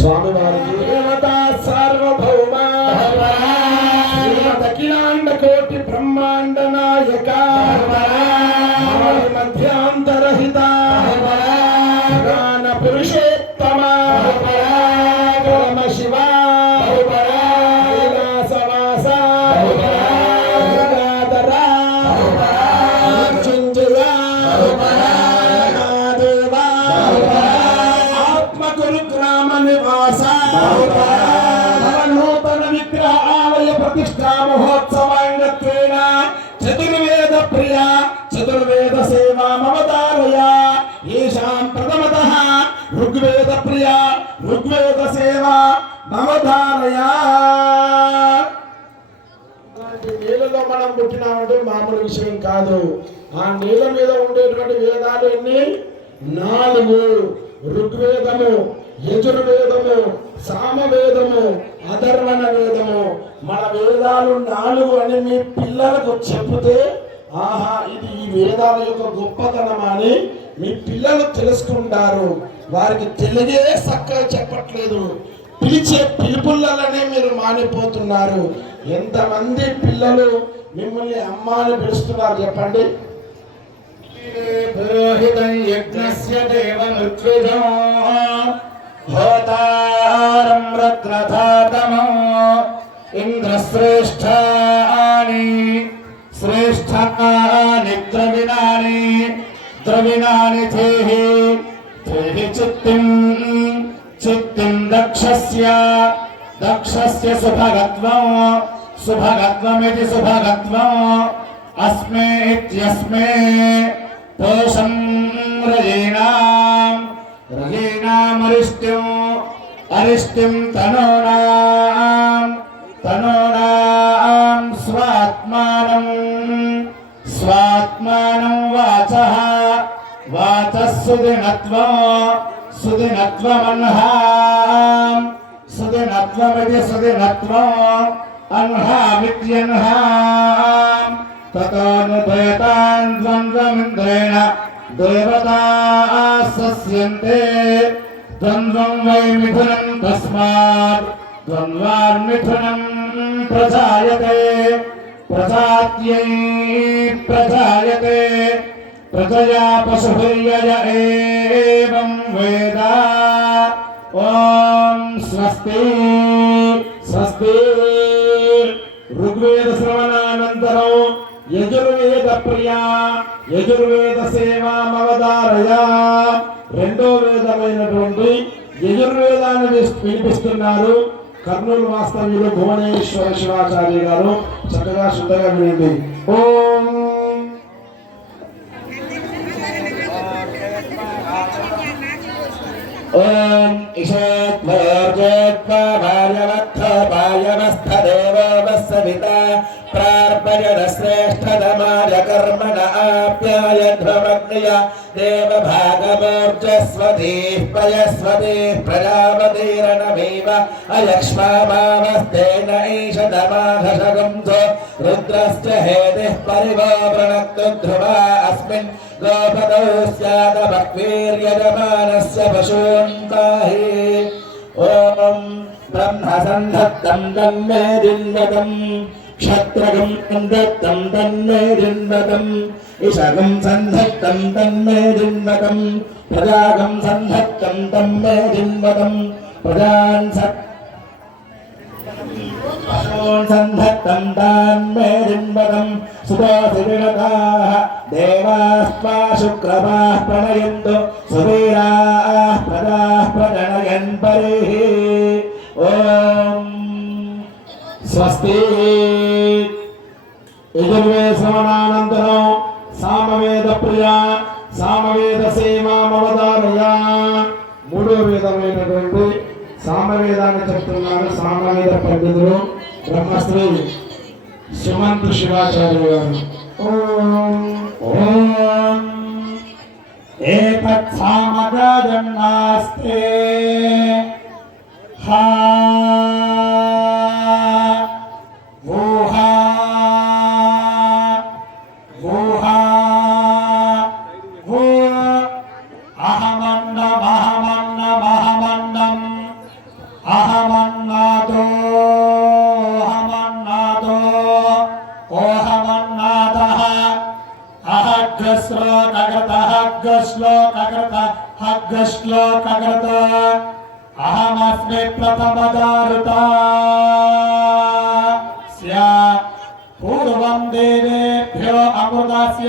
స్వామి వారికి దేవతా సార్వభౌమ అఖిలాండ కోటి బ్రహ్మాండ నాయక మధ్యాంతరహిత జ్ఞాన పురుషోత్తమ పరమ శివ కైలాసవాస గంగాధర మృత్యుంజయ మహాదేవ ఆత్మగురు గ్రామ నివాస నూతన విగ్రహ ఆలయ ప్రతిష్టా మహోత్సవాంగత్వేన చతుర్వేద ప్రియ చతుర్వేద సేవా మమదారయ ఏషాం ప్రథమతః ఋగ్వేద ప్రియ ఋగ్వేద సేవా మమదారయ. నీళ్ళలో మనం పుట్టినామంటే మామూలు విషయం కాదు. ఆ నీళ్ళ మీద ఉండేటువంటి వేదాలు ఎన్ని? 4. ఋగ్వేదము, యజుర్వేదము, సామవేదము, అధర్వణ వేదము. మన వేదాలు 4 అని మీ పిల్లలకు చెబితే ఆహా ఇది ఈ వేదాల యొక్క గొప్పతనం అని మీ పిల్లలు తెలుసుకుంటారు. వారికి తెలుగే చక్కగా చెప్పట్లేదు, పిలిచే పిలుపులనే మీరు మానిపోతున్నారు. ఎంతమంది పిల్లలు మిమ్మల్ని అమ్మ అని పిలుస్తున్నారు చెప్పండి. పురోహితం యజ్ఞస్య దేవముద్విజం హోతారం రత్నధాతమం ఇంద్రశ్రేష్ఠాని శ్రేష్ఠాని ద్రవిణాని ద్రవిణాని తేహి తేహి చిత్తిం చిత్తిం దక్షస్య దక్షస్య సుభగత్వం సుభగత్వమితి సుభగత్వం అస్మే ఇత్యస్మే పోషం రజీనాం రజీనామరిష్టిం అరిష్టిం తనూనాం తనూనాం స్వాత్మానం స్వాత్మానం వాచః వాచః సుదినత్వం సుదినత్వమన్హాం సుదినత్వమితి సుదినత్వం అన్హామిత్యన్హాం తతోనుభయతాన్ ద్వంద్వమింద్రేణ దేవతాః సస్యంతే ద్వంద్వం వై మిథునం తస్మాత్ ద్వంద్వాన్మిథునం ప్రజాయతే ప్రజాత్యై ప్రజాయతే ప్రజయా పశుభిర్యయ ఏవం వేద. ఓం స్వస్తి స్వస్తి. ఋగ్వేద శ్రవణానంతరం యజుర్వేద ప్రియ యజుర్వేద సేవా మవదారయ. 2వ వేదమైనటువంటి యజుర్వేదాన్ని వినిపిస్తున్నారు కర్నూలు వాస్తవ్యులు భువనేశ్వర శివాచార్య గారు. చక్కగా శుద్ధంగా వినండి. ఓం ఓం ఈశోత్వయోర్జోత్వాయవస్థదేవోపస్సవిత ప్రార్పయన శ్రేష్ఠతమాయ కర్మణ ఆప్యాయధ్వమగ్నియ దేవభాగమోర్జస్వతీః పయస్వతీః ప్రజాపతిరణమేవ అయక్ష్మామావస్తేన ఈషదమాఘశగంధో రుద్రశ్చ హేతిః పరివో ప్రణక్తు ధ్రువా అస్మిన్ గోపదౌ స్యాదభక్వీర్యజమానస్య పశూన్ పాహి. ఓం బ్రహ్మసంధత్తం తన్మే జిన్వతం క్షత్రగం సంధత్తం తన్మే జిన్వతం ఇషగం సంధత్తం తన్మే జిన్వతం ప్రజాగం సంధత్తం తన్మే జిన్వతం ప్రజాన్ సంధత్తం తన్మే జిన్వతం సుదోసివిరతాః దేవాస్త్వా శుక్రవాః ప్రణయంతు సువీరాః ప్రజాః ప్రజనయన్ పరిః. ఓం స్వస్తి. యజుర్వేద శ్రవణానంతరం సామవేద ప్రియ సామవేద సేవా మమదారయ. 3వ వేదమైనటువంటి సామవేదాన్ని చెప్తున్నారు సామవేద పండితులు బ్రహ్మశ్రీ సుమంత్ శివాచార్య గారు. ఓం ఏతత్ సామగాజన్నాస్తే హా వోహా వోహా వో అహమండం అహమండం అహమండం అహమన్నాతో అహమన్నాతో ఓహమన్నాదః అహగ్శ్లోకగత హగ్శ్లోకగత హగ్శ్లోకగత అహమస్మి ప్రథమదారుత పూర్వం దేవేభ్యో అమృతస్య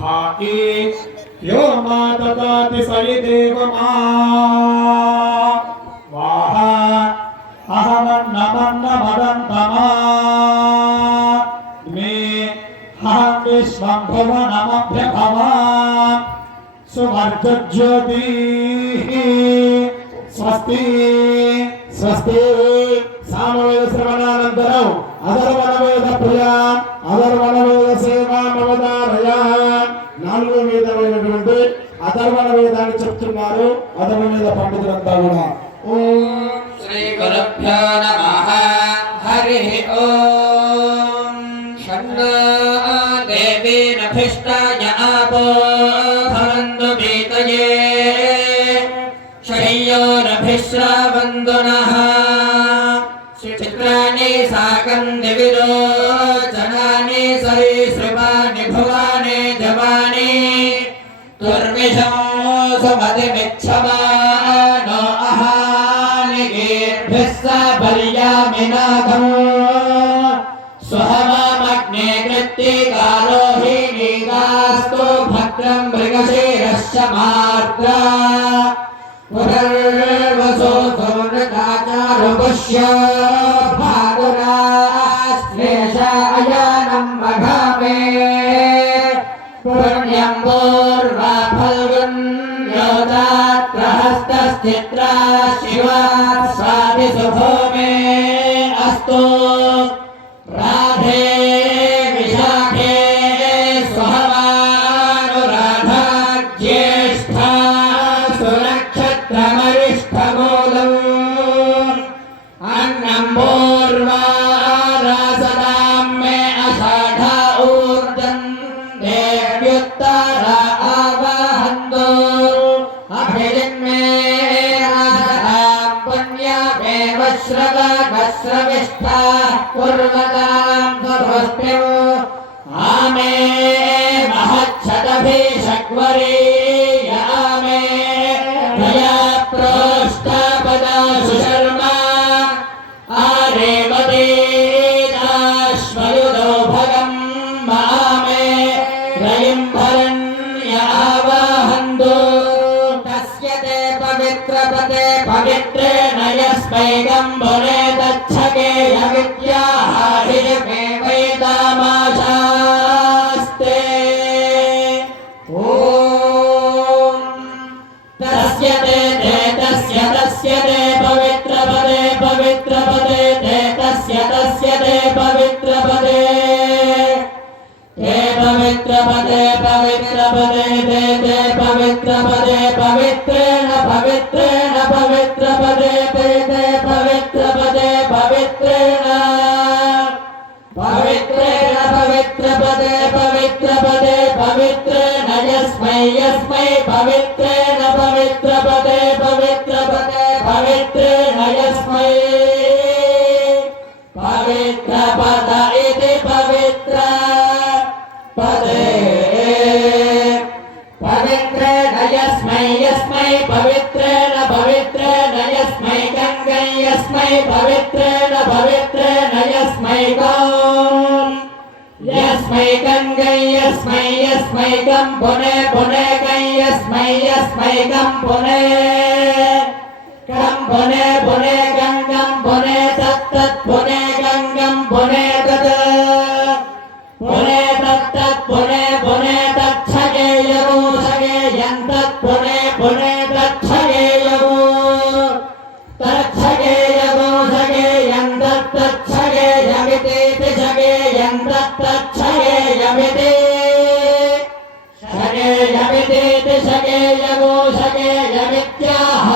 భాతి యో మాతతాతి సవిదేవ మా వాహ అహమన్నమన్నమదంతమా మే అహం విశ్వం భువనమభ్యభవా సువర్గజ్యోతి స్వస్తి స్వస్తి సామవేద శ్రవణానంతరం అధర్వణవేద ప్రియ అధర్వణవేద సేవామవదారయ 4వ వేదమైనటువంటి అధర్వణ వేదాన్ని చెప్తున్నారు అధర్వవేద పండితులంతా కూడా. ఓం శ్రీ గురుభ్యో నమః. హరి ఓం. షణ్ణో దేవీరభిష్టాయ ఆపో భవంతు పీతయే శయ్యోరభిశ్రావంతు నః. చిత్రాణి సాకం దివిరోచనాని సరీసృపాని భువాని జవాని దుర్విషం సుమతిమిచ్చమానో అహానిగేర్భిः స పర్యామినాకం స్వహమామగ్నే కృత్తికాలో హి నీదాస్తు భద్రం మృగశీరశ్చ మార్గా పునర్వసో సోనకాచారుపుష్య భాగురాశ్లేషాయానం మఘామే పుణ్యం పూర్వా ఫల్గుణ్యోదాత్రహస్తశ్చిత్రా శివా స్వాతి సుభూమే అస్తు. రాధే విశాఖే స్వహమానురాధా జ్యేష్ఠా సునక్షత్రమరిష్టమూలం అన్నం పూర్వా రాసదాం మే అషాఢా ఊర్జం దేవ్యుత్తరా ఆవహంతు అభిజిన్మే రాసదాం పుణ్యమేవ శ్రవణశ్రవిష్ఠా కుర్వతాం సర్వస్మిం ఆమే మహచ్చదభిషగ్వరీయ ఆమే దయా ప్రోష్టపదాసు శర్మా ఆరేవతీదాశ్వయుధో భగం మామే రయిం భరణ్యావాహంతు. తస్య తే పవిత్రపతే పవిత్రేణ యస్మై గంభురే దచ్చగే యవిద్యాహారిమే వైదామాశాస్తే. ఓం తస్య తే తస్య తే పవిత్రపదే పవిత్రపదే తస్య తే పవిత్రపదే పవిత్రపదే పవిత్రపదే పవిత్రపదే పవిత్రేణ పవిత్రేణ పవిత్రపదే పవిత్రపదే పవిత్రేణ పవిత్రేణ పవిత్రపదే పవిత్రపదే పవిత్రేణ యస్మై పవిత్రేణ పవిత్రపదే పవిత్రపదే పవిత్రేణ యస్మై పవిత్రపద ఇది పవిత్ర పదే పవిత్రేణ యస్మై పవిత్రేణ యస్మై గంగై యస్మై పవిత్రేణ యస్మై గం యస్మై గంగై యస్మై గం పునే గై యస్మై గం పునే గంగం పునే తత్తత్ పునే గంగం పునే తత్ పునే తత్తత్ పునే తచ్చగేయము సగేయం తత్ పునే తచ్చగేయము తచ్చగేయము సగేయం తచ్చగేయమితి సగేయం తచ్చగేయమితి సగేయమితి సగేయము సగేయమిత్యాహ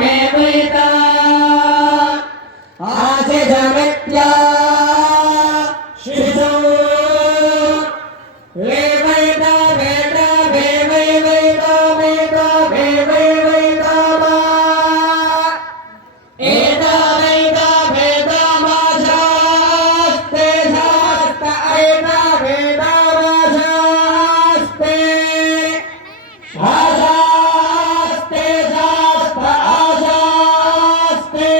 मे वेदा आशिषमित्या शिशु वे वेदा वेदा वे वै वेदा वेदा वे वै वेदा वा एदा वेदा वेदा मा शास्ते शास्त एदा वेदा मा शास्ते शास्ते शास्त आशास्ते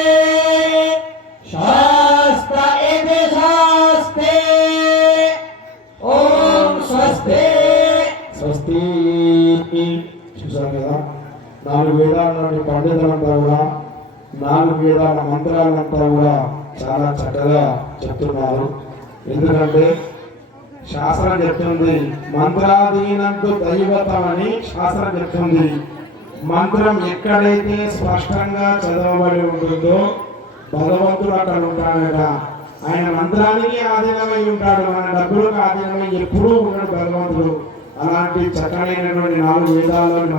शास्त इति शास्ते ओम स्वस्ति స్వస్తి. చూసారు కదా, 4 వేదాలలోని పండితులంతా కూడా 4 వేదాల మంత్రాలంతా కూడా చాలా చక్కగా చెప్తున్నారు. ఎందుకంటే శాస్త్రం చెప్తుంది, మంత్రాధీనంతు దైవతమని శాస్త్రం చెప్తుంది. మంత్రం ఎక్కడైతే స్పష్టంగా చదవబడి ఉంటుందో భగవంతుడు అక్కడ ఉంటాడట. ఆయన మంత్రానికి ఆధీనమై ఉంటాడు, మన డబ్బులకు ఆధీనమై ఎప్పుడూ ఉన్నాడు భగవంతుడు. అలాంటి చక్కనైనటువంటి 4 వేదాలను